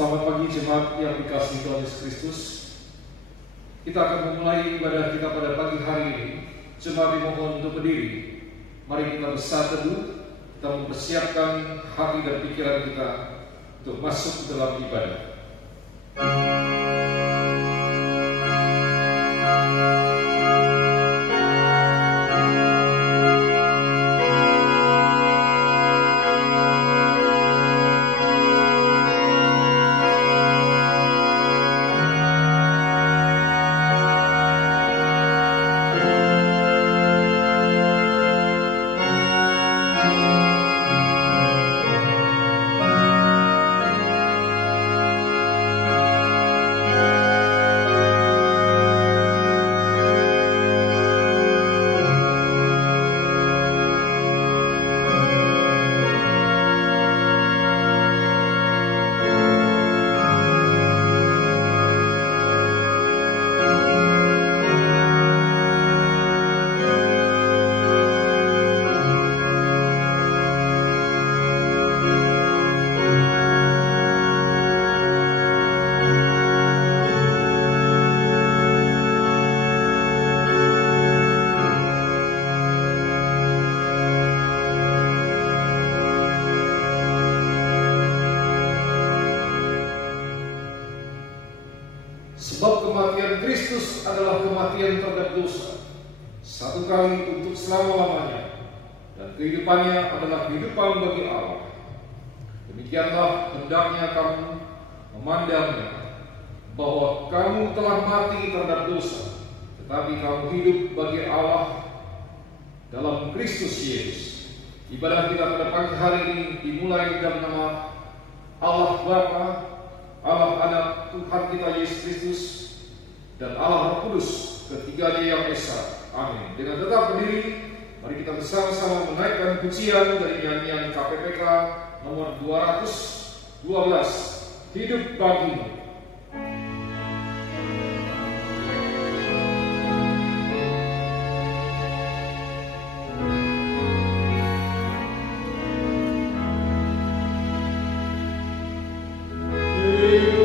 Selamat pagi jemaat yang dikasihi Tuhan Yesus Kristus. Kita akan memulai ibadah kita pada pagi hari ini. Jemaat dimohon untuk berdiri. Mari kita bersatu teduh. Kita mempersiapkan hati dan pikiran kita untuk masuk ke dalam ibadah. Sebab kematian Kristus adalah kematian terhadap dosa, satu kali untuk selama-lamanya, dan kehidupannya adalah kehidupan bagi Allah. Demikianlah hendaknya kamu memandangnya, bahwa kamu telah mati terhadap dosa, tetapi kamu hidup bagi Allah dalam Kristus Yesus. Ibadah kita pada pagi hari ini dimulai dalam nama Allah Bapa, Allah Anak, Tuhan kita Yesus Kristus, dan Allah Roh Kudus, ketiganya yang esa. Amin. Dengan tetap berdiri, mari kita bersama-sama menaikkan pujian dari nyanyian KPPK nomor 212, Hidup Bagimu. Thank you.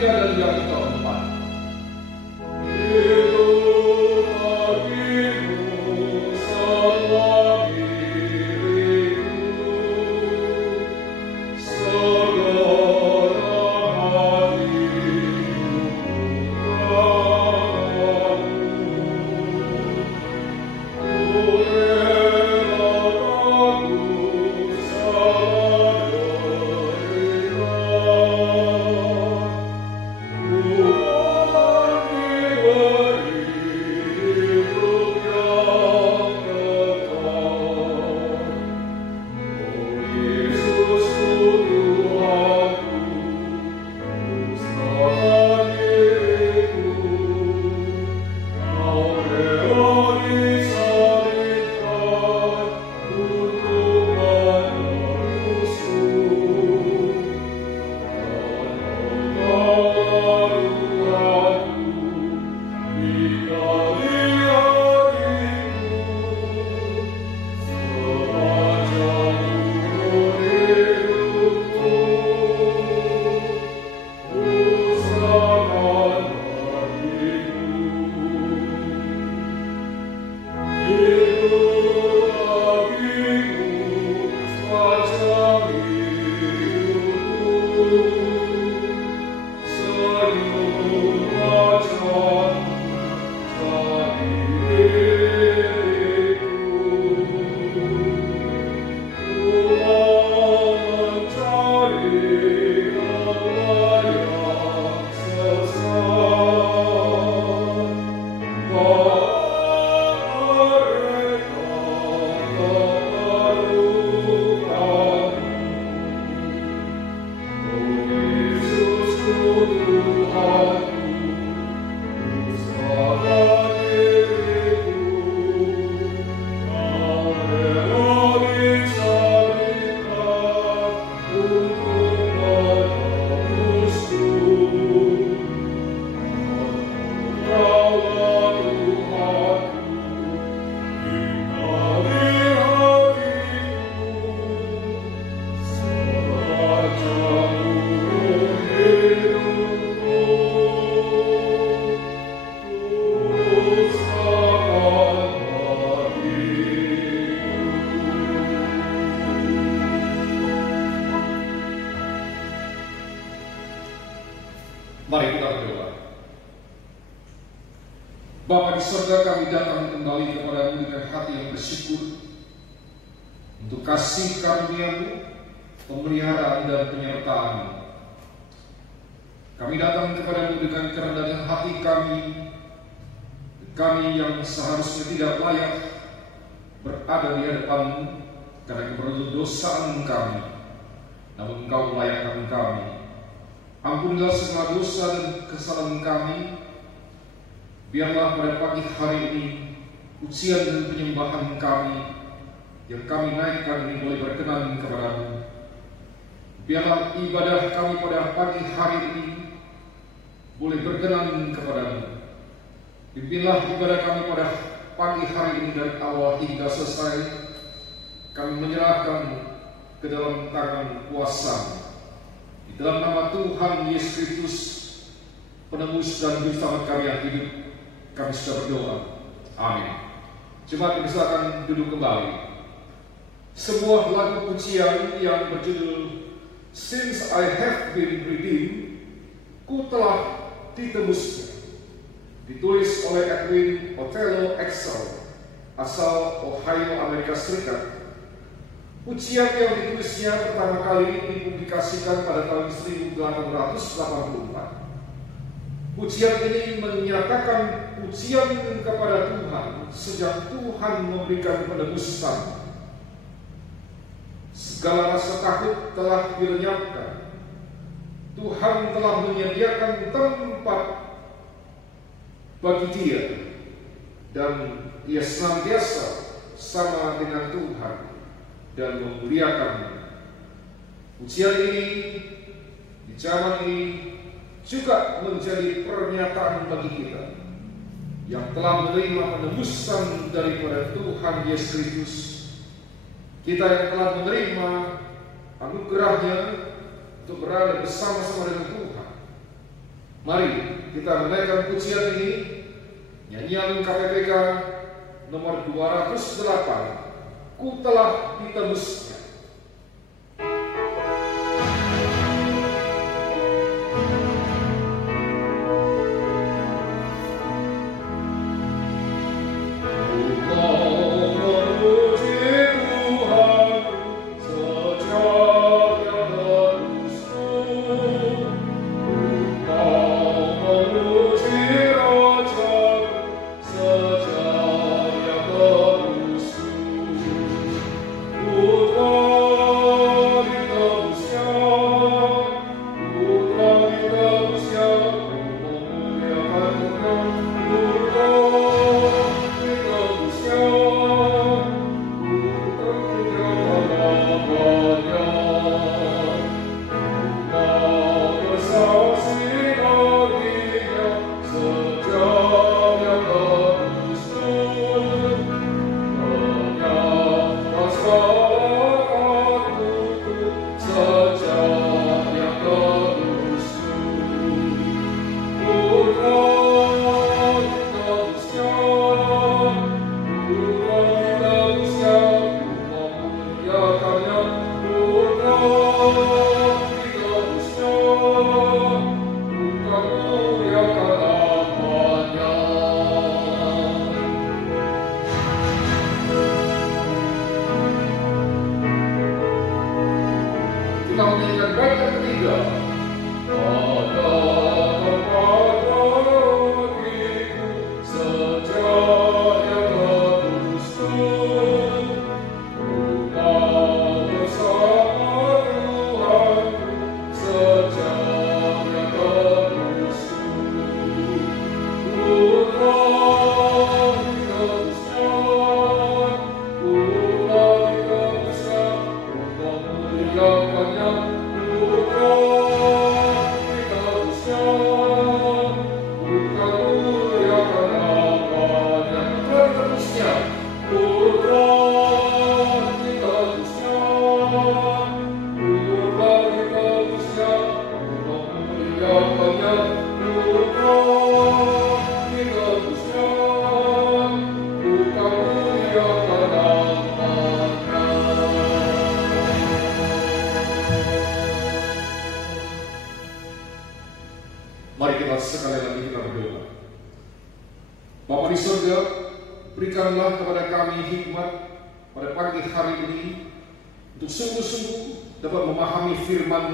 ketiga dan yang keempat. Mari kita berdoa. Bapa di surga, kami datang kembali kepadamu dengan hati yang bersyukur untuk kasih karunia-Mu, pemeliharaan dan penyertaan-Mu. Kami datang kepadamu dengan kerendahan hati kami yang seharusnya tidak layak berada di hadapan-Mu karena keberdosaan kami, namun Engkau melayakkan kami. Ampunilah segala dosa dan kesalahan kami. Biarlah pada pagi hari ini ujian dan penyembahan kami yang kami naikkan ini boleh berkenan kepadamu. Biarlah ibadah kami pada pagi hari ini boleh berkenan kepadamu. Bimbinglah ibadah kami pada pagi hari ini dari awal hingga selesai. Kami menyerahkan ke dalam tangan kuasa. Di dalam nama Tuhan Yesus Kristus, penebus dan juru selamat kami yang hidup, kami sudah berdoa. Amin. Jemaat dipersilakan duduk kembali. Sebuah lagu pujian yang berjudul Since I Have Been Redeemed, Ku Telah Ditebusnya, ditulis oleh Edwin Othello Excel, asal Ohio, Amerika Serikat. Pujian yang ditulisnya pertama kali dipublikasikan pada tahun 1884. Pujian ini menyatakan pujian kepada Tuhan sejak Tuhan memberikan penebusan. Segala rasa takut telah dilenyapkan. Tuhan telah menyediakan tempat bagi dia, dan ia senantiasa sama dengan Tuhan dan memuliakannya. Pujian ini di zaman ini juga menjadi pernyataan bagi kita yang telah menerima penebusan daripada Tuhan Yesus Kristus. Kita yang telah menerima anugerahnya untuk berada bersama-sama dengan Tuhan, Mari kita menaikkan pujian ini, nyanyian KPPK nomor 208, Ku Telah Ditebusnya. Kita menyanyikan bait yang ketiga. Mari kita sekali lagi kita berdoa. Bapa di surga, berikanlah kepada kami hikmat pada pagi hari ini untuk sungguh-sungguh dapat memahami firman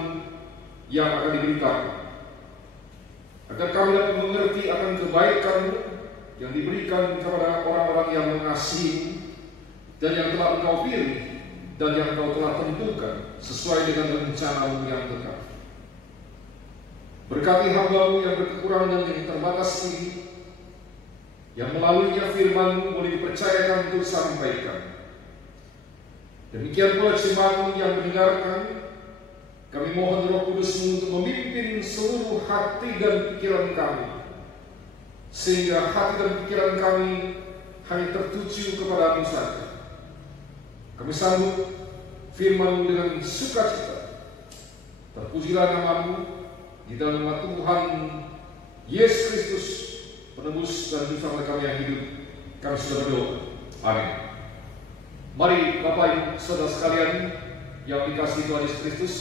yang akan diberikan, agar kami dapat mengerti akan kebaikan yang diberikan kepada orang-orang yang mengasihi dan yang telah Engkau pilih dan yang Engkau telah tentukan sesuai dengan rencana-Mu yang kekal. Berkati hamba-Mu yang berkekurangan dan yang terbatas ini, yang melaluinya firman-Mu boleh dipercayakan untuk disampaikan. Demikian pula jemaat-Mu yang mendengarkan, kami mohon Roh Kudus-Mu untuk memimpin seluruh hati dan pikiran kami, sehingga hati dan pikiran kami hanya tertuju kepada-Mu saja. Kami sambut firman-Mu dengan sukacita. Terpujilah nama-Mu di dalam nama Tuhan Yesus Kristus, penebus dan juru selamat kami yang hidup, kami sudah berdoa. Amin. Mari Bapak Ibu Saudara sekalian yang dikasihi Tuhan Yesus Kristus,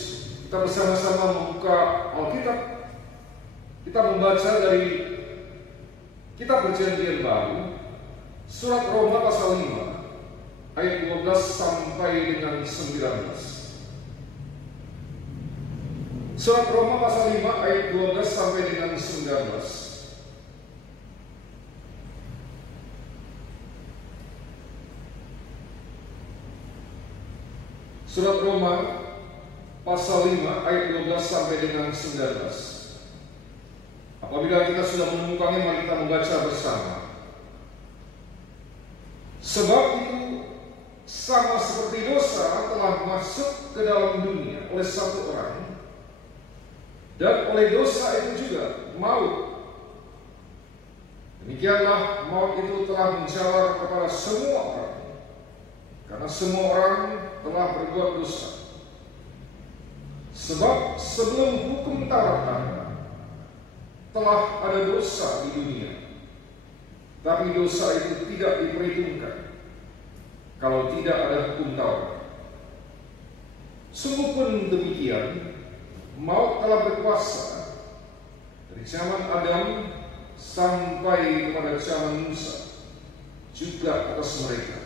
kita bersama-sama membuka Alkitab. Kita membaca dari Kitab Perjanjian Baru, surat Roma pasal 5 ayat 12 sampai dengan 19. Surat Roma pasal 5 ayat 12 sampai dengan 19. Surat Roma pasal 5 ayat 12 sampai dengan 19. Apabila kita sudah menemukannya, mari kita membaca bersama. Sebab itu sama seperti dosa telah masuk ke dalam dunia oleh satu orang, dan oleh dosa itu juga maut. Demikianlah maut itu telah menjalar kepada semua orang, karena semua orang telah berbuat dosa. Sebab sebelum hukum Taurat ada, telah ada dosa di dunia, tapi dosa itu tidak diperhitungkan kalau tidak ada hukum Taurat. Sungguh pun demikian, maut telah berkuasa dari zaman Adam sampai kepada zaman Musa, juga atas mereka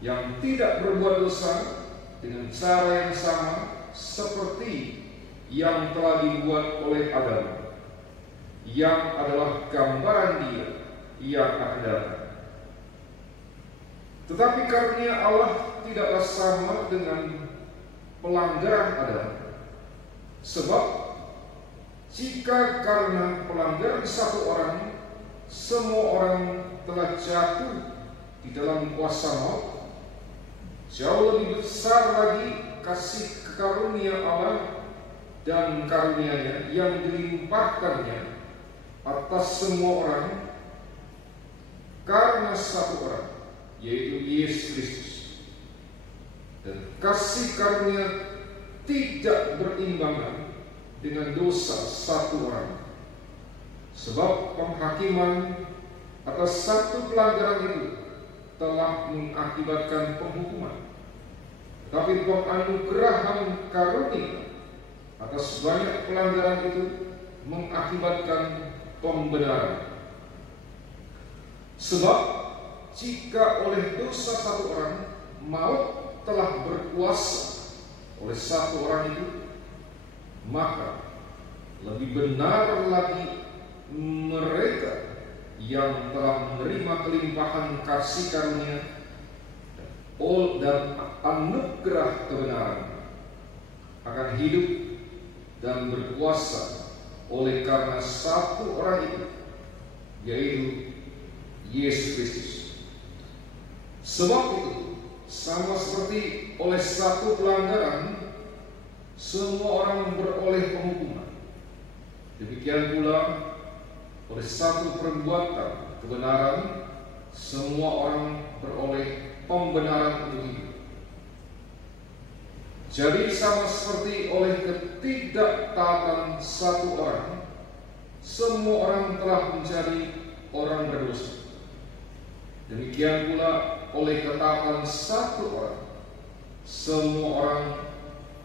yang tidak berbuat dosa dengan cara yang sama seperti yang telah dibuat oleh Adam, yang adalah gambaran Dia yang akan datang. Tetapi karunia Allah tidaklah sama dengan pelanggaran Adam, sebab jika karena pelanggaran satu orang semua orang telah jatuh di dalam kuasa maut, jauh lebih besar lagi kasih karunia Allah dan karunia-Nya yang dilimpahkannya atas semua orang karena satu orang, yaitu Yesus Kristus. Dan kasih karunia tidak berimbangan dengan dosa satu orang, sebab penghakiman atas satu pelanggaran itu telah mengakibatkan penghukuman, tetapi penganugerahan karunia atas banyak pelanggaran itu mengakibatkan pembenaran. Sebab jika oleh dosa satu orang maut telah berkuasa oleh satu orang itu, maka lebih benar lagi mereka yang telah menerima kelimpahan kasih karunia dan anugerah kebenaran akan hidup dan berkuasa oleh karena satu orang itu, yaitu Yesus Kristus. Sebab itu, sama seperti oleh satu pelanggaran semua orang beroleh penghukuman, demikian pula oleh satu perbuatan kebenaran semua orang beroleh pembenaran untuk hidup. Jadi sama seperti oleh ketidaktaatan satu orang semua orang telah menjadi orang berdosa, demikian pula oleh ketaatan satu orang semua orang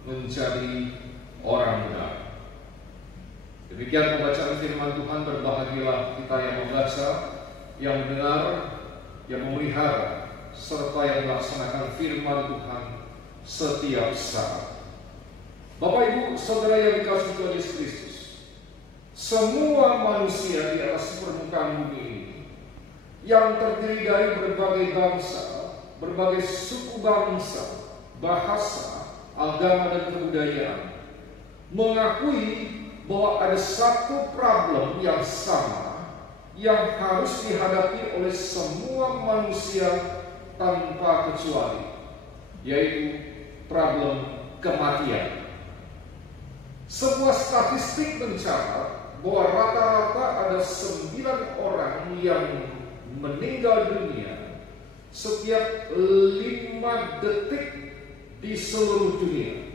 menjadi orang benar. Demikian pembacaan firman Tuhan. Berbahagialah kita yang membaca, yang mendengar, yang memelihara, serta yang melaksanakan firman Tuhan setiap saat. Bapak Ibu Saudara yang dikasihi Tuhan Yesus Kristus, semua manusia di atas permukaan bumi ini yang terdiri dari berbagai bangsa, berbagai suku bangsa, bahasa, agama dan kebudayaan, mengakui bahwa ada satu problem yang sama yang harus dihadapi oleh semua manusia tanpa kecuali, yaitu problem kematian. Sebuah statistik mencatat bahwa rata-rata ada 9 orang yang meninggal dunia setiap 5 detik di seluruh dunia.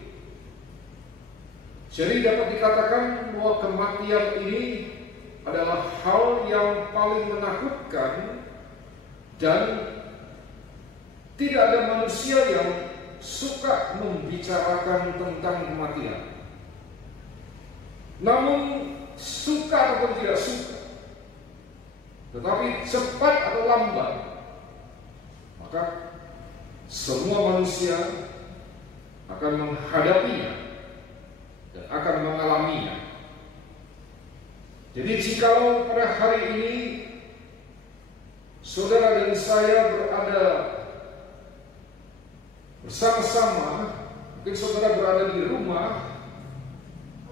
Jadi dapat dikatakan bahwa kematian ini adalah hal yang paling menakutkan, dan tidak ada manusia yang suka membicarakan tentang kematian. Namun suka ataupun tidak suka, tetapi cepat atau lambat, maka semua manusia akan menghadapinya dan akan mengalaminya. Jadi jikalau pada hari ini saudara dan saya berada bersama-sama, mungkin saudara berada di rumah,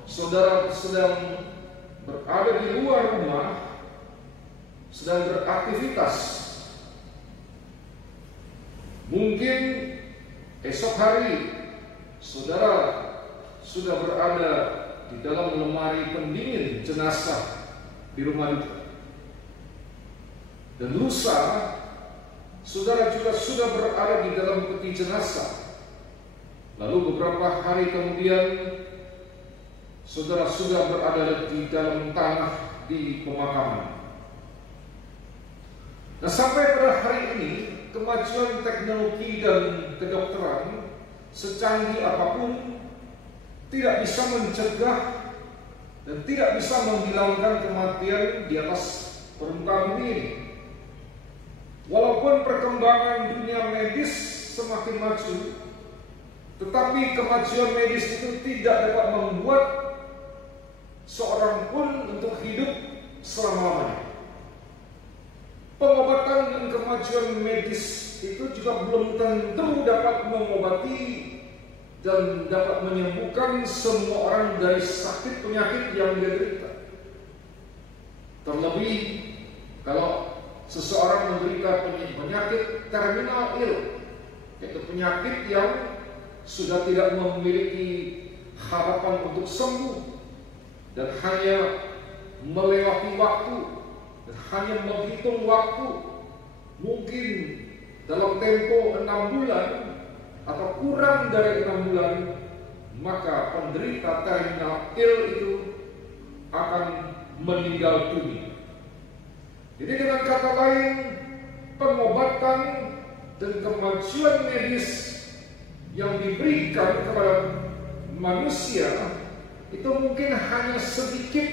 saudara sedang berada di luar rumah, sedang beraktivitas, mungkin esok hari saudara sudah berada di dalam lemari pendingin jenazah di rumah duka, dan lusa saudara juga sudah berada di dalam peti jenazah. Lalu beberapa hari kemudian saudara sudah berada di dalam tanah di pemakaman. Nah, sampai pada hari ini kemajuan teknologi dan kedokteran secanggih apapun tidak bisa mencegah dan tidak bisa menghilangkan kematian di atas permukaan bumi ini. Walaupun perkembangan dunia medis semakin maju, tetapi kemajuan medis itu tidak dapat membuat seorang pun untuk hidup selama-lamanya. Pengobatan dan kemajuan medis itu juga belum tentu dapat mengobati dan dapat menyembuhkan semua orang dari sakit penyakit yang dia derita. Terlebih kalau seseorang menderita penyakit terminal ill, yaitu penyakit yang sudah tidak memiliki harapan untuk sembuh dan hanya melewati waktu dan hanya menghitung waktu, mungkin dalam tempo 6 bulan atau kurang dari 6 bulan, maka penderita terminal ill itu akan meninggal dunia. Jadi dengan kata lain, pengobatan dan kemajuan medis yang diberikan kepada manusia itu mungkin hanya sedikit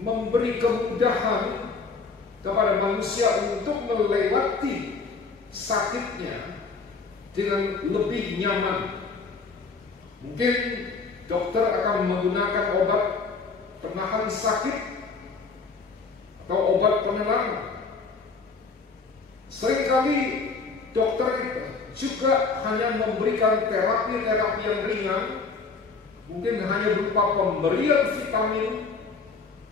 memberi kemudahan kepada manusia untuk melewati sakitnya dengan lebih nyaman. Mungkin dokter akan menggunakan obat penahan sakit atau obat penenang. Seringkali dokter juga hanya memberikan terapi-terapi yang ringan, mungkin hanya berupa pemberian vitamin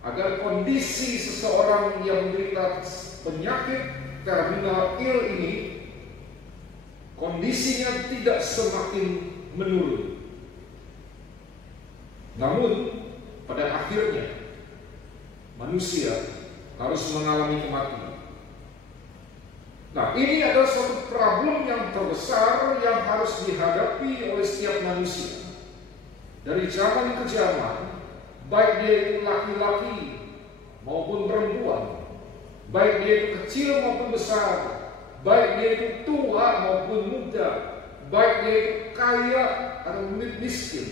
agar kondisi seseorang yang menderita penyakit terminal ill ini kondisinya tidak semakin menurun. Namun pada akhirnya manusia harus mengalami kematian. Nah, ini adalah suatu problem yang terbesar yang harus dihadapi oleh setiap manusia. Dari zaman ke zaman, baik dia itu laki-laki maupun perempuan, baik dia itu kecil maupun besar, baik dia itu tua maupun muda, baik dia itu kaya atau miskin,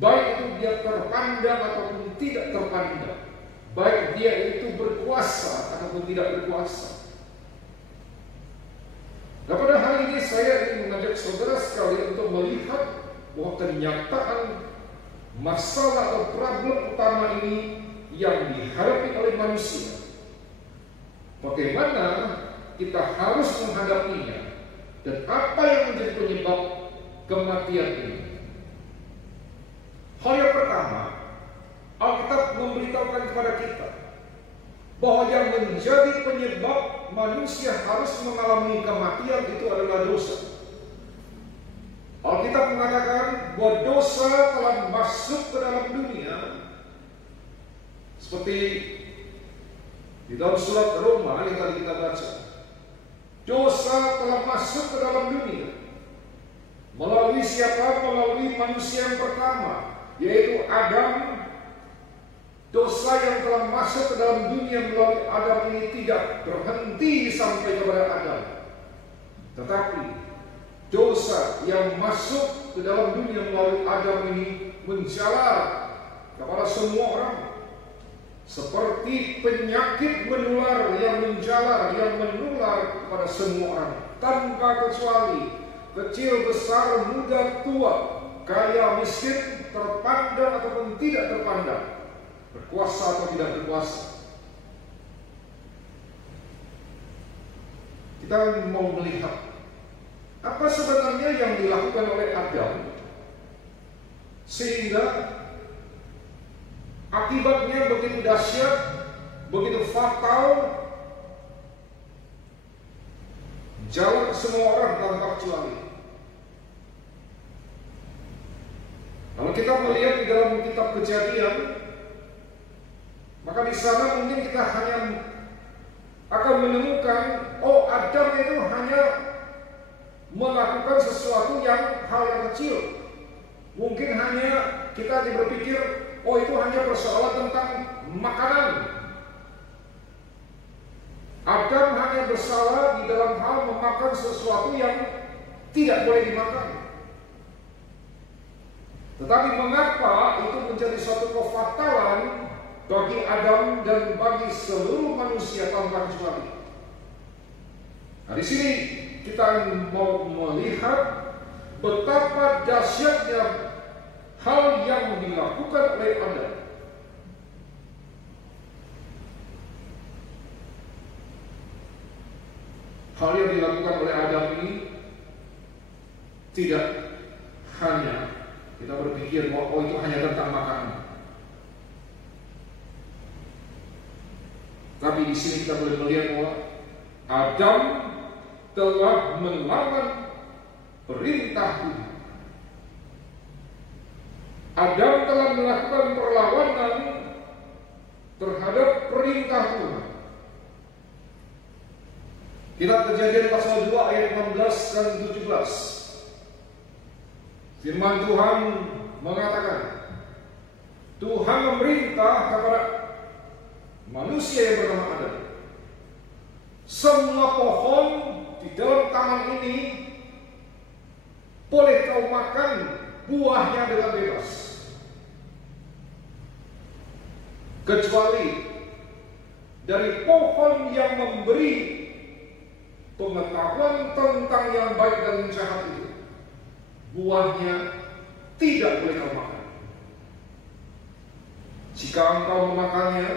baik itu dia terpandang ataupun tidak terpandang, baik dia itu berkuasa ataupun tidak berkuasa. Nah, pada hari ini saya ingin mengajak saudara sekalian untuk melihat bahwa kenyataan masalah atau problem utama ini yang dihadapi oleh manusia. Bagaimana kita harus menghadapinya dan apa yang menjadi penyebab kematian ini. Hal yang pertama, Alkitab memberitahukan kepada kita bahwa yang menjadi penyebab manusia harus mengalami kematian itu adalah dosa. Alkitab mengatakan bahwa dosa telah masuk ke dalam dunia, seperti di dalam surat Roma yang tadi kita baca. Dosa telah masuk ke dalam dunia melalui siapa? Melalui manusia yang pertama, yaitu Adam. Dosa yang telah masuk ke dalam dunia melalui Adam ini tidak berhenti sampai kepada Adam, tetapi dosa yang masuk ke dalam dunia melalui Adam ini menjalar kepada semua orang, seperti penyakit menular yang menjalar, yang menular kepada semua orang tanpa kecuali, kecil, besar, muda, tua, kaya, miskin, terpandang ataupun tidak terpandang, berkuasa atau tidak berkuasa. Kita mau melihat apa sebenarnya yang dilakukan oleh Adam sehingga akibatnya begitu dahsyat, begitu fatal, jauh semua orang tanpa kecuali. Kalau kita melihat di dalam kitab Kejadian, maka di sana mungkin kita hanya akan menemukan, oh, Adam itu hanya melakukan sesuatu yang hal yang kecil. Mungkin hanya kita berpikir, oh, itu hanya persoalan tentang makanan, Adam hanya bersalah di dalam hal memakan sesuatu yang tidak boleh dimakan. Tetapi mengapa itu menjadi suatu kefatalan bagi Adam dan bagi seluruh manusia tanpa kecuali? Nah, di sini kita mau melihat betapa dahsyatnya hal yang dilakukan oleh Adam. Hal yang dilakukan oleh Adam ini tidak hanya kita berpikir bahwa itu hanya tentang makanan. Tapi di sini kita boleh melihat bahwa Adam telah melawan perintah Tuhan. Adam telah melakukan perlawanan terhadap perintah Tuhan. Kitab Kejadian pasal 2 ayat 16 dan 17. Firman Tuhan mengatakan, Tuhan memerintah kepada manusia yang bernama Adam, semua pohon di dalam taman ini boleh kau makan buahnya dengan bebas, kecuali dari pohon yang memberi pengetahuan tentang yang baik dan yang jahat itu, buahnya tidak boleh kau makan. Jika engkau memakannya,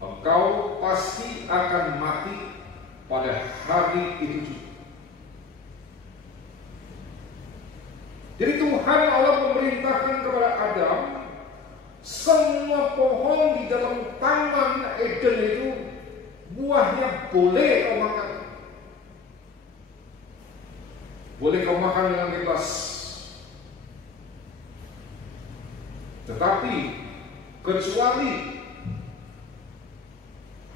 engkau pasti akan mati pada hari itu juga. Jadi Tuhan Allah memerintahkan kepada Adam, semua pohon di dalam taman Eden itu buahnya boleh kau makan. Boleh kau makan dengan bebas. Tetapi kecuali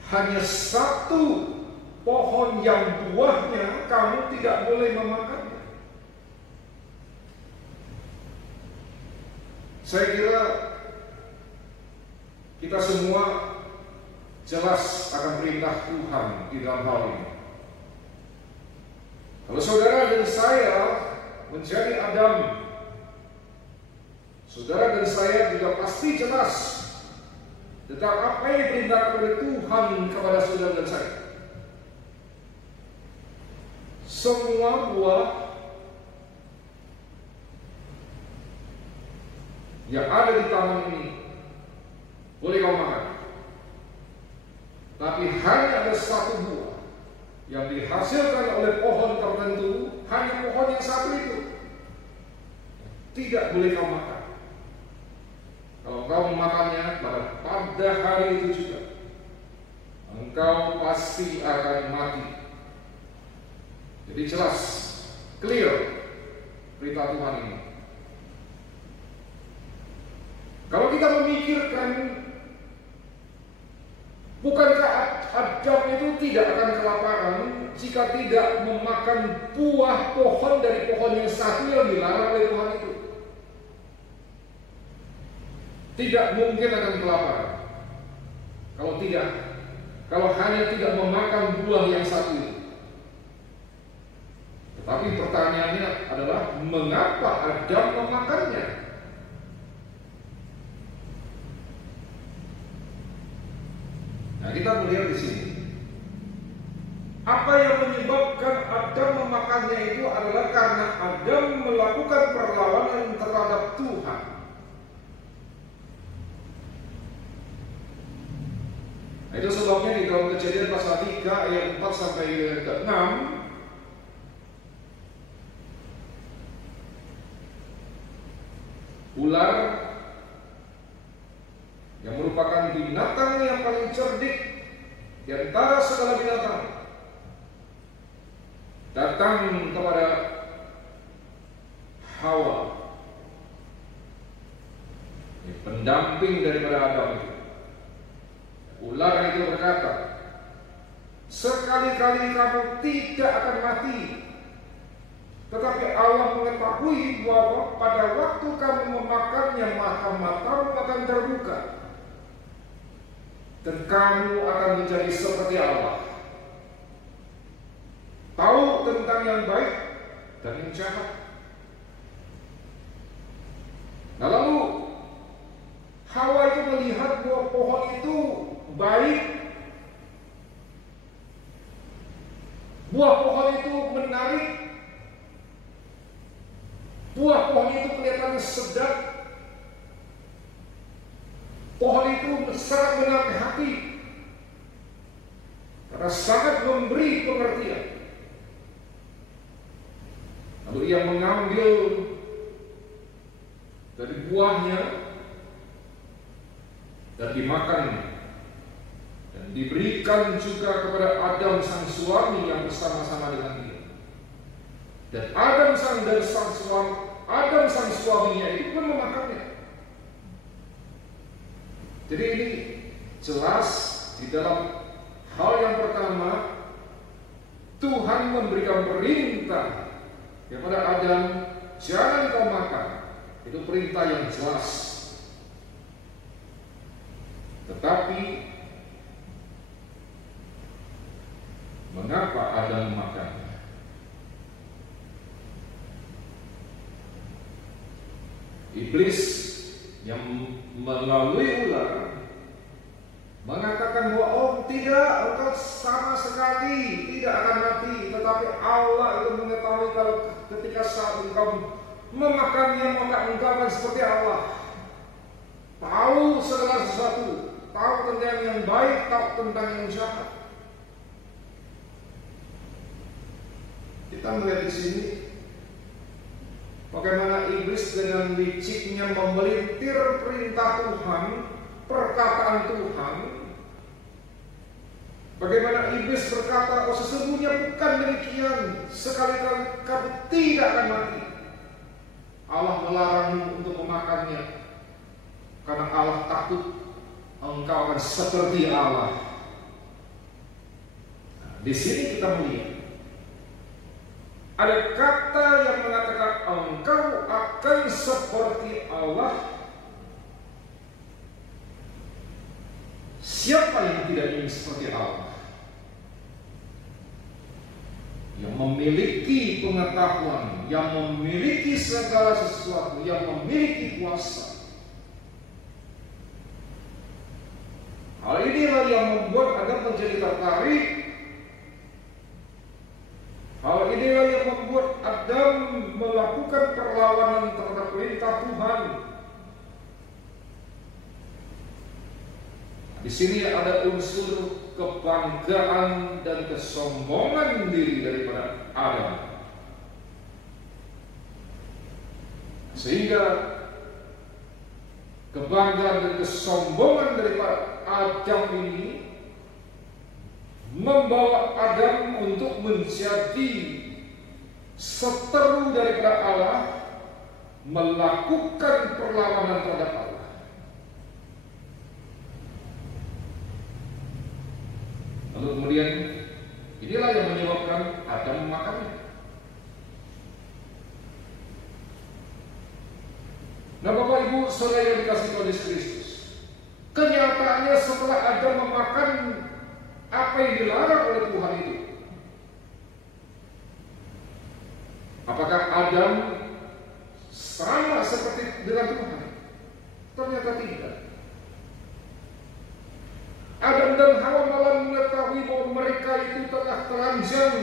hanya satu pohon yang buahnya kamu tidak boleh memakannya. Saya kira kita semua jelas akan perintah Tuhan di dalam hal ini. Kalau saudara dan saya menjadi Adam, saudara dan saya juga pasti jelas tentang apa yang diperintahkan oleh Tuhan kepada saudara dan saya. Semua buah yang ada di taman ini boleh kau makan. Tapi hanya ada satu buah yang dihasilkan oleh pohon tertentu, hanya pohon yang satu itu tidak boleh kau makan. Kalau kau memakannya pada hari itu juga, engkau pasti akan mati. Jadi jelas, clear perintah Tuhan ini. Kalau kita memikirkan, bukankah Adam itu tidak akan kelaparan jika tidak memakan buah pohon dari pohon yang satu yang dilarang oleh Tuhan itu? Tidak mungkin akan kelaparan kalau hanya tidak memakan buah yang satu itu. Tetapi pertanyaannya adalah, mengapa Adam memakannya? Nah, kita melihat di sini, apa yang menyebabkan Adam memakannya itu adalah karena Adam melakukan perlawanan terhadap Tuhan. Nah, itu sebabnya di dalam Kejadian pasal 3 ayat 4 sampai ke 6, ular yang merupakan binatang yang paling cerdik di antara segala binatang datang kepada Hawa, pendamping daripada Adam itu. Ular itu berkata, sekali-kali kamu tidak akan mati, tetapi Allah mengetahui bahwa pada waktu kamu memakannya mata-matamu akan terbuka, dan kamu akan menjadi seperti Allah. Tahu tentang yang baik dan yang jahat. Nah, lalu Hawa itu melihat bahwa pohon itu baik, buah pohon itu menarik, buah pohon itu kelihatannya sedap, pohon itu sangat menarik hati karena sangat memberi pengertian. Lalu ia mengambil dari buahnya dan dimakannya, dan diberikan juga kepada Adam sang suami yang bersama-sama dengan dia. Dan Adam sang suaminya itu pun memakannya. Jadi ini jelas di dalam hal yang pertama, Tuhan memberikan perintah kepada Adam, jangan kau makan. Itu perintah yang jelas. Tetapi mengapa Adam memakannya? Iblis yang melalui ular mengatakan bahwa oh tidak, engkau sama sekali tidak akan mati. Tetapi Allah itu mengetahui kalau ketika saat engkau memakannya maka engkau akan seperti Allah, tahu segala sesuatu, tahu tentang yang baik, tahu tentang yang jahat. Kita melihat di sini bagaimana iblis dengan liciknya memelintir perintah Tuhan, perkataan Tuhan. Bagaimana iblis berkata, oh sesungguhnya bukan demikian, sekali-kali kamu tidak akan mati. Allah melarangmu untuk memakannya karena Allah takut engkau akan seperti Allah. Nah, di sini kita melihat ada kata yang mengatakan engkau akan seperti Allah. Siapa yang tidak ingin seperti Allah? Yang memiliki pengetahuan, yang memiliki segala sesuatu, yang memiliki kuasa. Hal inilah yang membuat Adam menjadi tertarik. Hal inilah yang membuat Adam melakukan perlawanan terhadap perintah Tuhan. Di sini ada unsur kebanggaan dan kesombongan diri daripada Adam. Sehingga kebanggaan dan kesombongan daripada Adam ini membawa Adam untuk menjadi seteru daripada Allah, melakukan perlawanan terhadap Allah. Lalu kemudian inilah yang menyebabkan Adam memakannya. Nah, Bapak Ibu saudara yang dikasihi Tuhan Yesus Kristus, kenyataannya setelah Adam memakan apa yang dilarang oleh Tuhan itu, apakah Adam sama seperti dengan Tuhan? Ternyata tidak. Adam dan Hawa malah mengetahui bahwa mereka itu telah telanjang.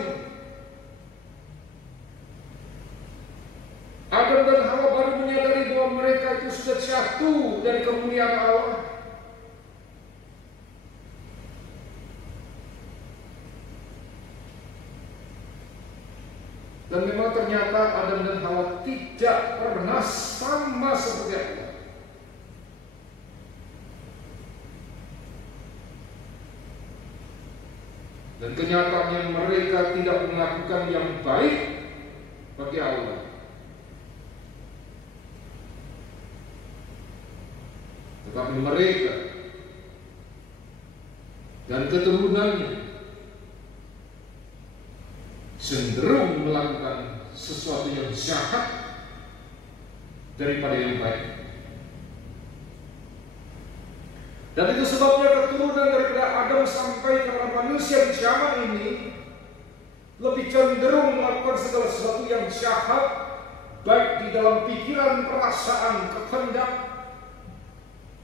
Adam dan Hawa baru menyadari bahwa mereka itu sudah jatuh dari kemuliaan Allah. Dan memang ternyata Adam dan Hawa tidak pernah sama seperti Allah. Dan kenyataannya mereka tidak melakukan yang baik bagi Allah. Tetapi mereka dan keturunannya cenderung melakukan sesuatu yang jahat daripada yang baik. Dan itu sebabnya keturunan daripada Adam sampai kepada manusia di zaman ini lebih cenderung melakukan segala sesuatu yang jahat, baik di dalam pikiran, perasaan, kehendak,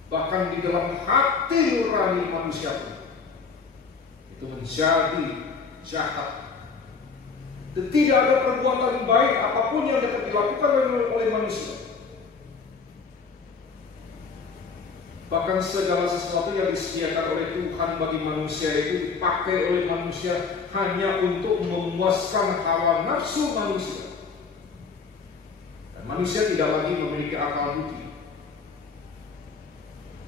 bahkan di dalam hati nurani manusia pun. Itu menjadi jahat. Dan tidak ada perbuatan baik apapun yang dapat dilakukan oleh manusia. Bahkan segala sesuatu yang disediakan oleh Tuhan bagi manusia itu dipakai oleh manusia hanya untuk memuaskan hawa nafsu manusia. Dan manusia tidak lagi memiliki akal budi.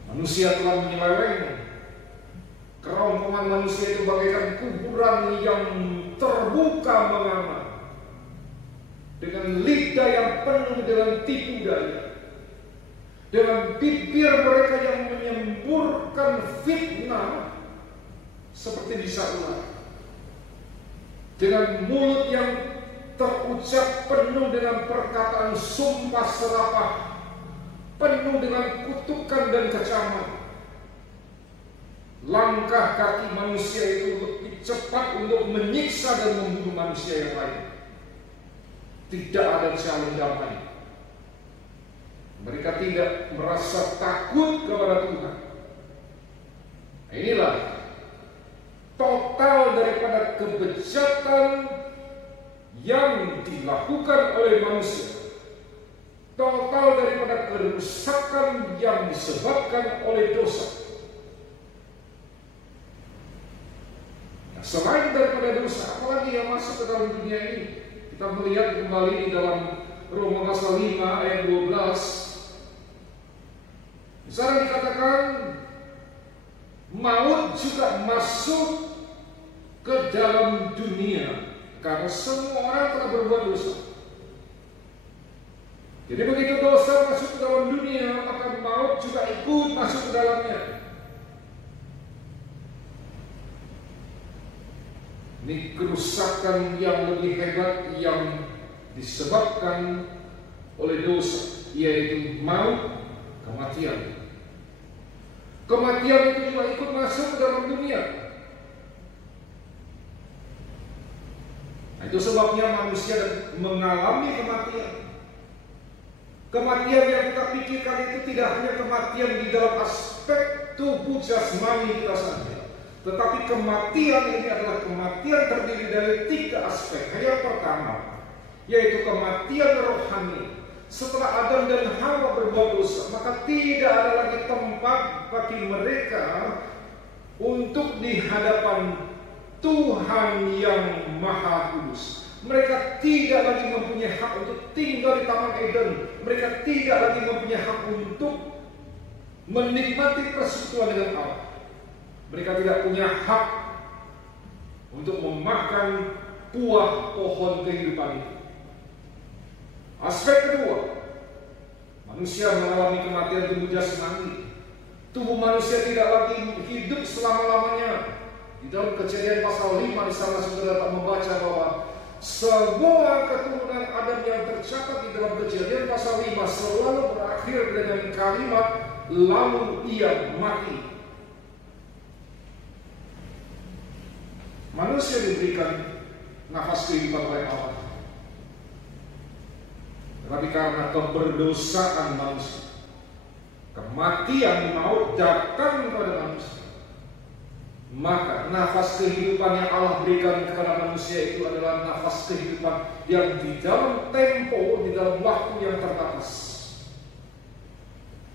Manusia telah menyeleweng. Kerongkongan manusia itu bagaikan kuburan yang terbuka menganga, dengan lidah yang penuh dengan tipu daya, dengan bibir mereka yang menyemburkan fitnah seperti bisa ular, dengan mulut yang terucap penuh dengan perkataan sumpah serapah, penuh dengan kutukan dan kecaman. Langkah kaki manusia itu lebih cepat untuk menyiksa dan membunuh manusia yang lain. Tidak ada jalan damai. Mereka tidak merasa takut kepada Tuhan. Inilah total daripada kebejatan yang dilakukan oleh manusia. Total daripada kerusakan yang disebabkan oleh dosa. Selain daripada dosa, apalagi yang masuk ke dalam dunia ini? Kita melihat kembali di dalam Roma pasal 5 ayat 12. Di sana dikatakan maut juga masuk ke dalam dunia karena semua orang telah berbuat dosa. Jadi begitu dosa masuk ke dalam dunia, maka maut juga ikut masuk ke dalamnya. Ini kerusakan yang lebih hebat yang disebabkan oleh dosa, yaitu maut, kematian. Kematian itu juga ikut masuk ke dalam dunia. Nah, itu sebabnya manusia mengalami kematian. Kematian yang kita pikirkan itu tidak hanya kematian di dalam aspek tubuh jasmani kita saja. Tetapi kematian ini adalah kematian terdiri dari 3 aspek. Yang pertama, yaitu kematian rohani. Setelah Adam dan Hawa berbuat dosa, maka tidak ada lagi tempat bagi mereka untuk di hadapan Tuhan yang Maha Kudus. Mereka tidak lagi mempunyai hak untuk tinggal di Taman Eden. Mereka tidak lagi mempunyai hak untuk menikmati persekutuan dengan Allah. Mereka tidak punya hak untuk memakan buah pohon kehidupan itu. Aspek kedua, manusia mengalami kematian tubuh jasmani. Tubuh manusia tidak lagi hidup selama-lamanya. Di dalam Kejadian pasal 5 di sana saudara dapat membaca bahwa semua keturunan Adam yang tercatat di dalam Kejadian pasal 5 selalu berakhir dengan kalimat lalu ia mati. Manusia diberikan nafas kehidupan oleh Allah, tetapi karena keberdosaan manusia, kematian maut datang kepada manusia. Maka nafas kehidupan yang Allah berikan kepada manusia itu adalah nafas kehidupan yang di dalam tempo, di dalam waktu yang terbatas.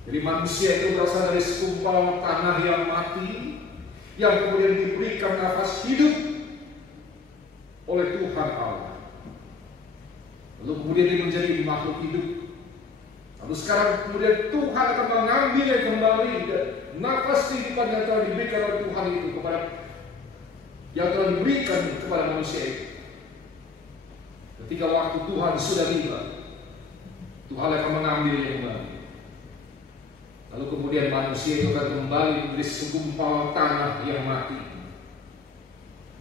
Jadi manusia itu berasal dari segumpal tanah yang mati, yang kemudian diberikan nafas hidup oleh Tuhan Allah. Lalu kemudian dia menjadi makhluk hidup. Lalu sekarang kemudian Tuhan akan mengambil kembali nafas kehidupan yang telah diberikan oleh Tuhan itu kepada yang telah diberikan kepada manusia itu. Ketika waktu Tuhan sudah tiba, Tuhan akan mengambilnya kembali. Lalu kemudian manusia itu akan kembali menjadi segumpal tanah yang mati.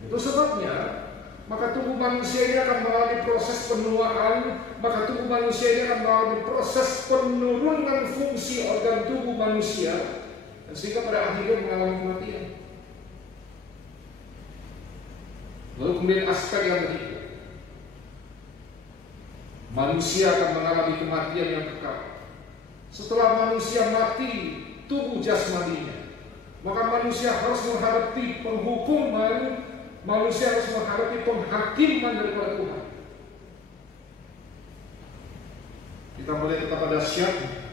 Itu sebabnya maka tubuh manusia ini akan melalui proses penuaan, maka tubuh manusia ini akan melalui proses penurunan fungsi organ tubuh manusia dan sehingga pada akhirnya mengalami kematian. Lalu kemudian aspek yang ketiga, manusia akan mengalami kematian yang kekal. Setelah manusia mati tubuh jasmaninya, maka manusia harus menghadapi penghukuman, manusia harus menghadapi penghakiman daripada Tuhan. Kita melihat betapa dahsyatnya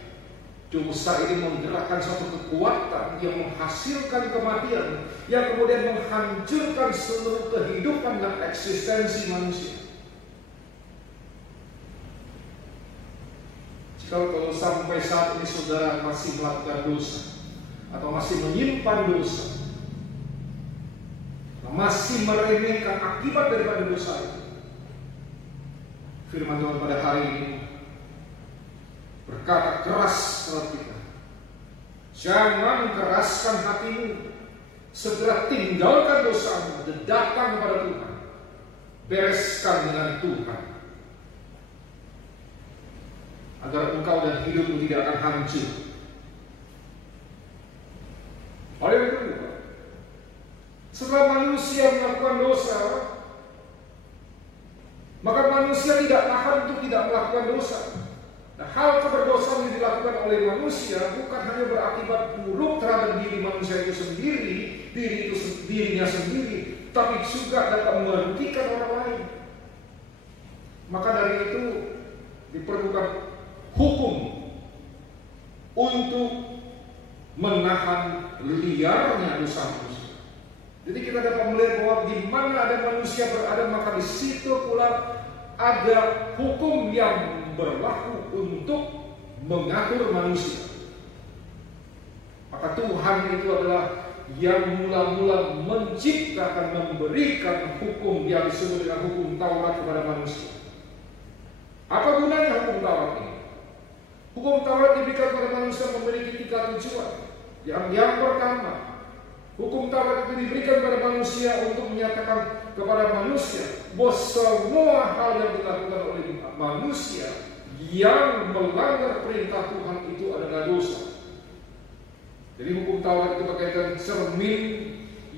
dosa ini menggerakkan suatu kekuatan yang menghasilkan kematian, yang kemudian menghancurkan seluruh kehidupan dan eksistensi manusia. Kalau sampai saat ini saudara masih melakukan dosa, atau masih menyimpan dosa, masih meremehkan akibat daripada dosa itu, firman Tuhan pada hari ini berkata keras kepada kita, jangan keraskan hatimu, segera tinggalkan dosamu dan datang kepada Tuhan, bereskan dengan Tuhan, agar engkau dan hidupmu tidak akan hancur. Hal yang kedua, setelah manusia melakukan dosa, maka manusia tidak tahan untuk tidak melakukan dosa. Nah, hal keberdosaan yang dilakukan oleh manusia bukan hanya berakibat buruk terhadap diri manusia itu sendiri, dirinya sendiri, tapi juga dapat merugikan orang lain. Maka dari itu diperlukan hukum untuk menahan liarnya dosa manusia. Jadi kita dapat melihat bahwa di mana ada manusia berada, maka di situ pula ada hukum yang berlaku untuk mengatur manusia. Maka Tuhan itu adalah yang mula-mula menciptakan, memberikan hukum yang disebut dengan hukum Taurat kepada manusia. Apa gunanya hukum Taurat ini? Hukum Taurat diberikan kepada manusia memiliki 3 tujuan. Yang pertama, hukum Taurat itu diberikan kepada manusia untuk menyatakan kepada manusia bahwa semua hal yang dilakukan oleh manusia yang melanggar perintah Tuhan itu adalah dosa. Jadi hukum Taurat itu bagaikan cermin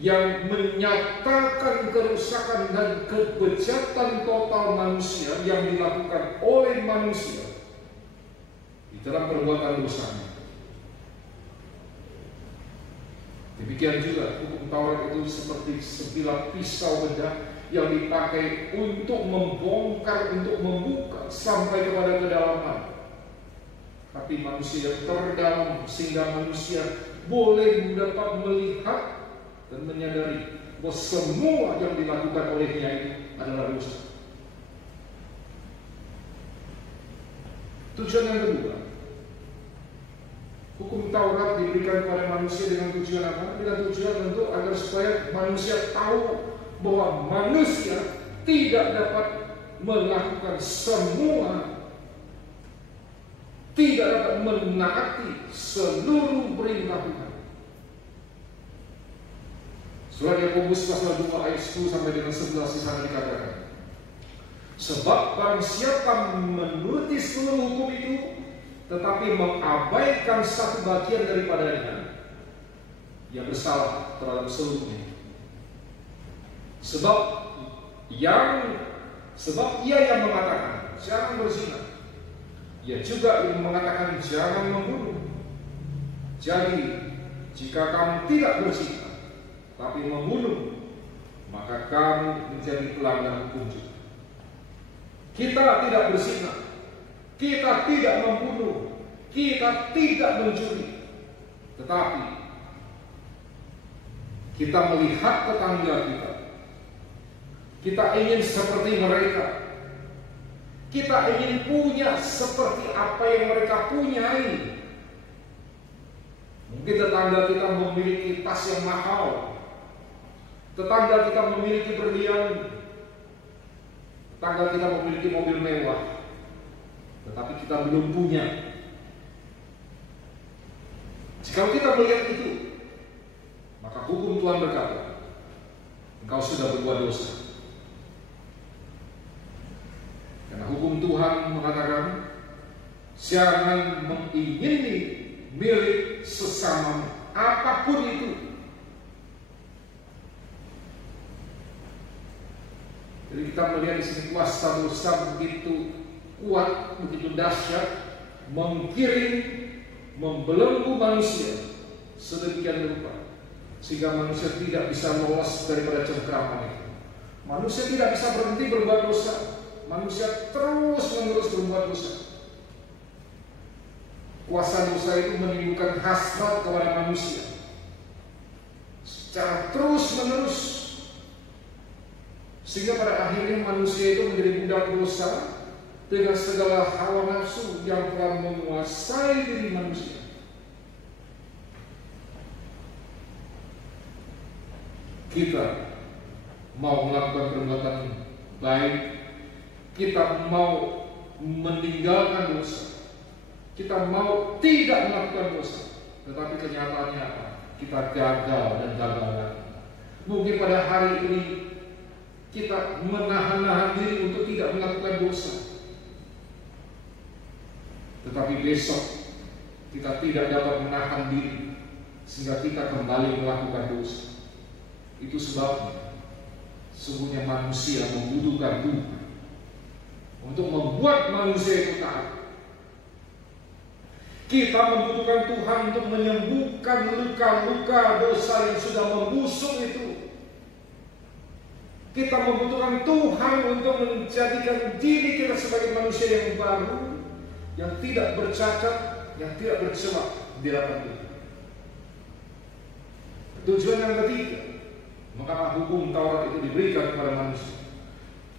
yang menyatakan kerusakan dan kebejatan total manusia yang dilakukan oleh manusia di dalam perbuatan dosanya. Demikian juga hukum Taurat itu seperti sebilah pisau bedah yang dipakai untuk membongkar, untuk membuka sampai kepada kedalaman hati manusia yang terdalam, sehingga manusia boleh dapat melihat dan menyadari bahwa semua yang dilakukan olehnya itu adalah dosa. Tujuan yang kedua, hukum Taurat diberikan kepada manusia dengan tujuan apa? Dengan tujuan untuk agar supaya manusia tahu bahwa manusia tidak dapat melakukan semua, tidak dapat menaati seluruh perintah Tuhan. Surat Yakobus pasal 2 ayat 10 sampai dengan 11 di sana dikatakan, sebab barang siapa menuruti seluruh hukum itu tetapi mengabaikan satu bagian daripadanya, ia bersalah terhadap seluruhnya. Sebab ia yang mengatakan jangan berzina, ia juga yang mengatakan jangan membunuh. Jadi jika kamu tidak berzina tapi membunuh, maka kamu menjadi pelanggar hukum juga. Kita tidak berzina, kita tidak membunuh, kita tidak mencuri, tetapi kita melihat tetangga kita. Kita ingin seperti mereka. Kita ingin punya seperti apa yang mereka punyai. Mungkin tetangga kita memiliki tas yang mahal, tetangga kita memiliki berlian, tetangga kita memiliki mobil mewah, tetapi kita belum punya. Jika kita melihat itu, maka hukum Tuhan berkata, engkau sudah berbuat dosa. Karena hukum Tuhan mengatakan, jangan mengingini milik sesamamu apapun itu. Jadi kita melihat di sini kuasa dosa begitu kuat, begitu dahsyat, menggiring, membelenggu manusia sedemikian rupa sehingga manusia tidak bisa lolos daripada cengkraman itu. Manusia tidak bisa berhenti berbuat dosa. Manusia terus-menerus berbuat dosa. Kuasa dosa itu menimbulkan hasrat kepada manusia secara terus-menerus, sehingga pada akhirnya manusia itu menjadi budak dosa dengan segala hawa nafsu yang telah menguasai diri manusia. Kita mau melakukan perbuatan baik, kita mau meninggalkan dosa, kita mau tidak melakukan dosa, tetapi kenyataannya apa? Kita gagal dan gagal lagi. Mungkin pada hari ini kita menahan-nahan diri untuk tidak melakukan dosa, tetapi besok kita tidak dapat menahan diri sehingga kita kembali melakukan dosa. Itu sebabnya sungguhnya manusia membutuhkan Tuhan untuk membuat manusia itu taat. Kita membutuhkan Tuhan untuk menyembuhkan luka-luka dosa yang sudah membusuk itu. Kita membutuhkan Tuhan untuk menjadikan diri kita sebagai manusia yang baru, yang tidak bercacat, yang tidak bercela di hadapan Tuhan. Tujuan yang ketiga, maka hukum Taurat itu diberikan kepada manusia.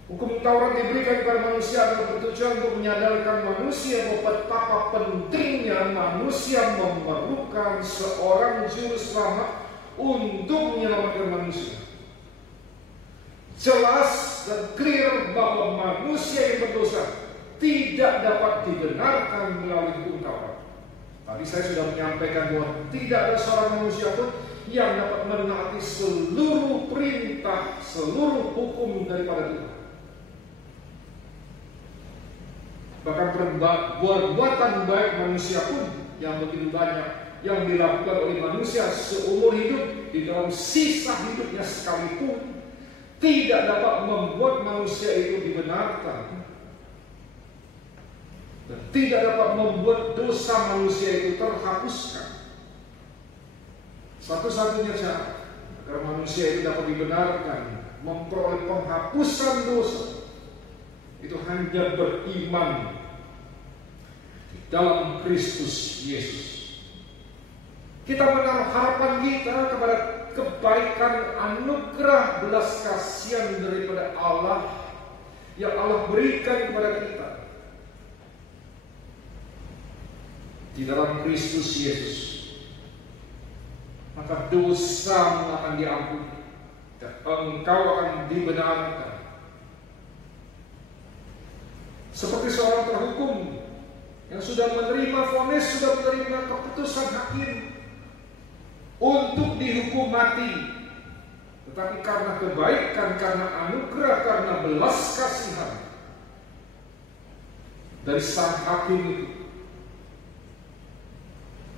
Hukum Taurat diberikan kepada manusia adalah bertujuan untuk menyadarkan manusia bahwa betapa pentingnya manusia memerlukan seorang juru selamat untuk menyelamatkan manusia. Jelas dan clear bahwa manusia yang berdosa tidak dapat dibenarkan melalui hukum Taurat. Tadi saya sudah menyampaikan bahwa tidak ada seorang manusia pun yang dapat menaati seluruh perintah, seluruh hukum daripada Tuhan. Bahkan perbuatan baik manusia pun yang begitu banyak yang dilakukan oleh manusia seumur hidup, di dalam sisa hidupnya sekalipun, tidak dapat membuat manusia itu dibenarkan dan tidak dapat membuat dosa manusia itu terhapuskan. Satu-satunya cara agar manusia itu dapat dibenarkan, memperoleh penghapusan dosa, itu hanya beriman di dalam Kristus Yesus. Kita menaruh harapan kita kepada kebaikan, anugerah, belas kasihan daripada Allah yang Allah berikan kepada kita di dalam Kristus Yesus. Maka dosamu akan diampuni dan engkau akan dibenarkan. Seperti seorang terhukum yang sudah menerima vonis, sudah menerima keputusan hakim untuk dihukum mati, tetapi karena kebaikan, karena anugerah, karena belas kasihan dari sang hakim itu,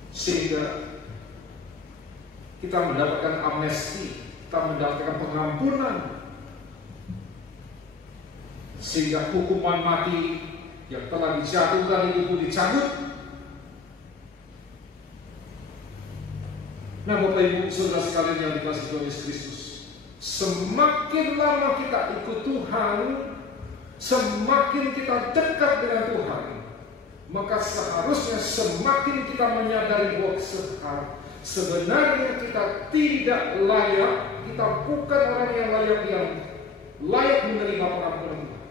sehingga kita mendapatkan amnesti, kita mendapatkan pengampunan, sehingga hukuman mati yang telah dijatuhkan itu pun dicabut. Nah, Bapak Ibu Saudara sekalian yang dikasihi Tuhan Yesus Kristus, semakin lama kita ikut Tuhan, semakin kita dekat dengan Tuhan, maka seharusnya semakin kita menyadari bahwa sebenarnya kita tidak layak, kita bukan orang yang layak menerima pengampunan Tuhan.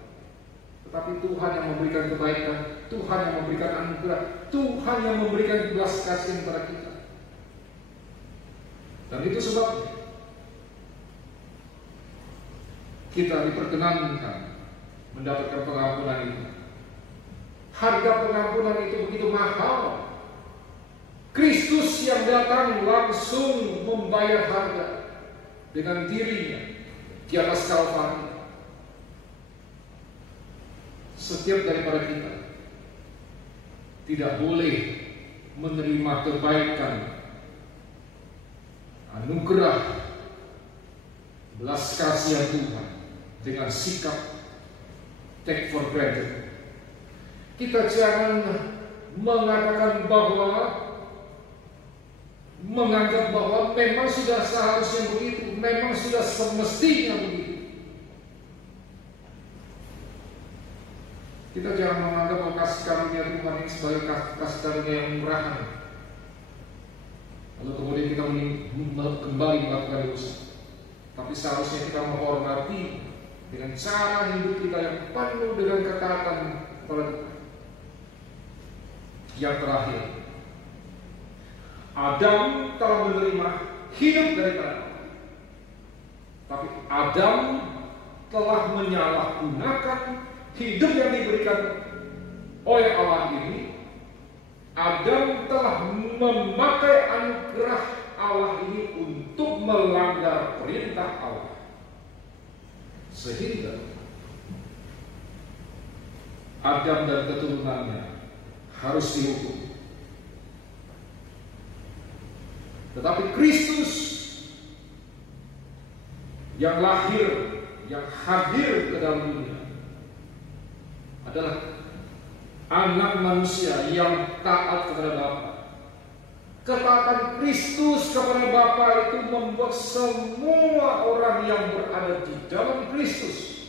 Tetapi Tuhan yang memberikan kebaikan, Tuhan yang memberikan anugerah, Tuhan yang memberikan belas kasihan kepada kita. Dan itu sebabnya kita diperkenankan mendapatkan pengampunan itu. Harga pengampunan itu begitu mahal. Kristus yang datang langsung membayar harga dengan dirinya di atas Kalvari. Setiap daripada kita tidak boleh menerima kebaikan anugerah belas kasihan Tuhan dengan sikap take for granted. Kita jangan menganggap bahwa memang sudah seharusnya begitu, memang sudah semestinya begitu. Kita jangan menganggap bahwa kasih karunia Tuhan ini sebagai kasih karunia yang murahan, lalu kemudian kita kembali melakukan dosa. Tapi seharusnya kita menghormati dengan cara hidup kita yang penuh dengan ketaatan kepada Tuhan. Yang terakhir, Adam telah menerima hidup daripada Allah, tapi Adam telah menyalahgunakan hidup yang diberikan oleh Allah ini. Adam telah memakai anugerah Allah ini untuk melanggar perintah Allah, sehingga Adam dan keturunannya harus dihukum. Tetapi Kristus yang lahir, yang hadir ke dalam dunia adalah anak manusia yang taat kepada Bapa. Ketaatan Kristus kepada Bapa itu membuat semua orang yang berada di dalam Kristus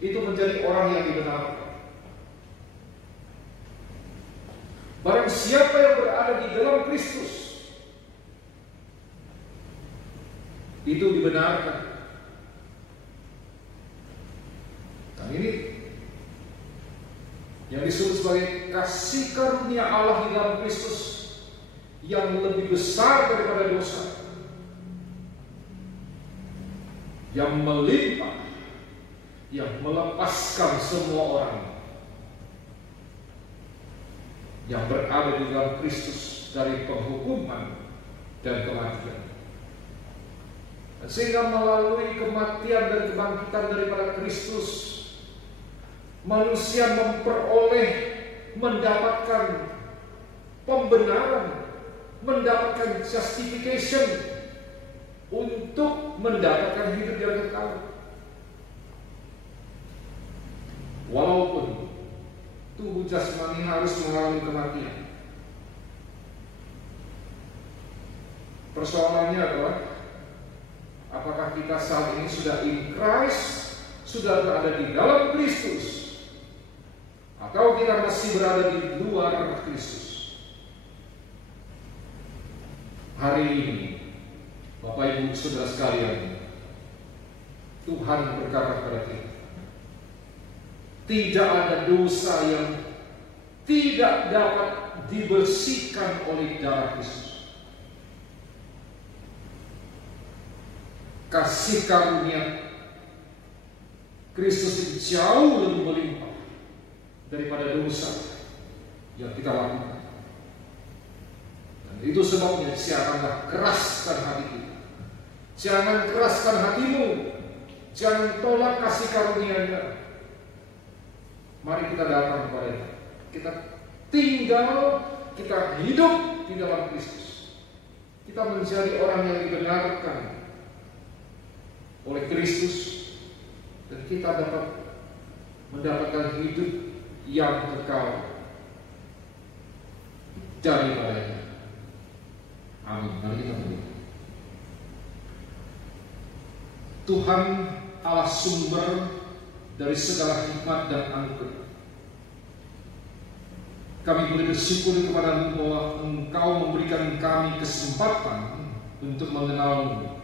itu menjadi orang yang dibenarkan. Barang siapa yang berada di dalam Kristus itu dibenarkan. Dan ini yang disebut sebagai kasih karunia Allah di dalam Kristus yang lebih besar daripada dosa, yang melimpah, yang melepaskan semua orang yang berada di dalam Kristus dari penghukuman dan kematian. Sehingga melalui kematian dan kebangkitan daripada Kristus, manusia mendapatkan pembenaran, mendapatkan justification untuk mendapatkan hidup yang kekal. Walaupun tubuh jasmani harus mengalami kematian, persoalannya adalah apakah kita saat ini sudah in Christ, sudah berada di dalam Kristus, atau kita masih berada di luar Kristus. Hari ini, Bapak Ibu Saudara sekalian, Tuhan berkata kepada kita, tidak ada dosa yang tidak dapat dibersihkan oleh darah Kristus. Kasih karunia Kristus itu jauh lebih melimpah daripada dosa yang kita lakukan. Dan itu sebabnya janganlah keraskan hati kita. Jangan keraskan hatimu. Jangan tolak kasih karunia-Nya. Mari kita datang kepada-Nya. Kita tinggal, kita hidup di dalam Kristus. Kita menjadi orang yang dibenarkan oleh Kristus, dan kita dapat mendapatkan hidup yang kekal daripada-Nya. Amin. Mari kita berdoa. Tuhan Allah sumber dari segala hikmat dan anugerah, kami boleh bersyukur kepada-Mu bahwa Engkau memberikan kami kesempatan untuk mengenal-Mu.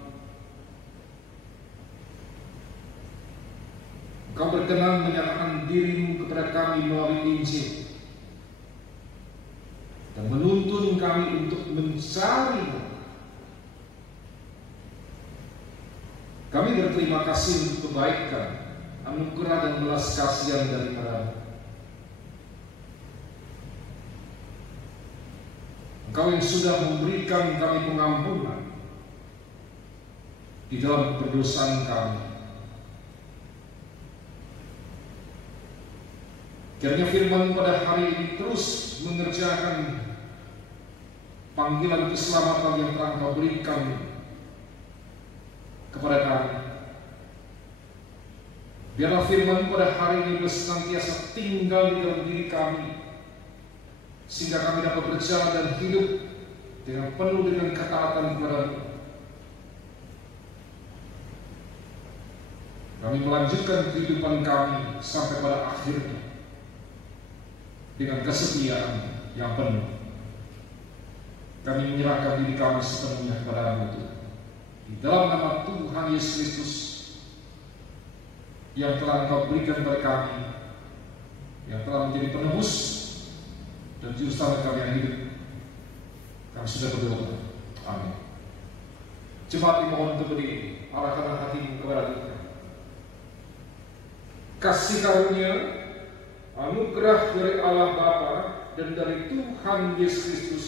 Engkau berkenan menyatakan diri-Mu kepada kami melalui Injil dan menuntun kami untuk mencari-Mu. Kami berterima kasih untuk kebaikan, anugerah dan belas kasihan daripada-Mu. Engkau yang sudah memberikan kami pengampunan di dalam perdosaan kami. Kiranya firman pada hari ini terus mengerjakan panggilan keselamatan yang telah Engkau berikan kepada kami. Biarlah firman pada hari ini senantiasa tinggal di dalam diri kami, sehingga kami dapat berjalan dan hidup dengan penuh dengan ketaatan kepada-Mu. Kami melanjutkan kehidupan kami sampai pada akhirnya dengan kesetiaan yang penuh. Kami menyerahkan diri kami sepenuhnya kepada-Mu, Tuhan. Di dalam nama Tuhan Yesus Kristus yang telah Engkau berikan kepada kami, yang telah menjadi penebus dan juru selamat kami yang hidup, kami sudah berdoa. Amin. Jemaat dimohon untuk berdiri, arahkan hatimu kepada Tuhan. Kasih karunia, anugerah dari Allah Bapa dan dari Tuhan Yesus Kristus,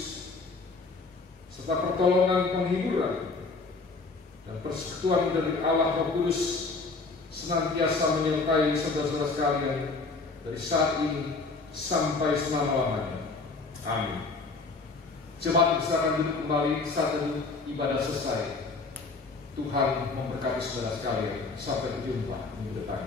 serta pertolongan penghiburan dan persekutuan dari Allah Roh Kudus senantiasa menyertai saudara-saudara sekalian dari saat ini sampai selama-lamanya. Amin. Jemaat silakan duduk kembali saat ibadah selesai. Tuhan memberkati saudara sekalian. Sampai berjumpa minggu depan.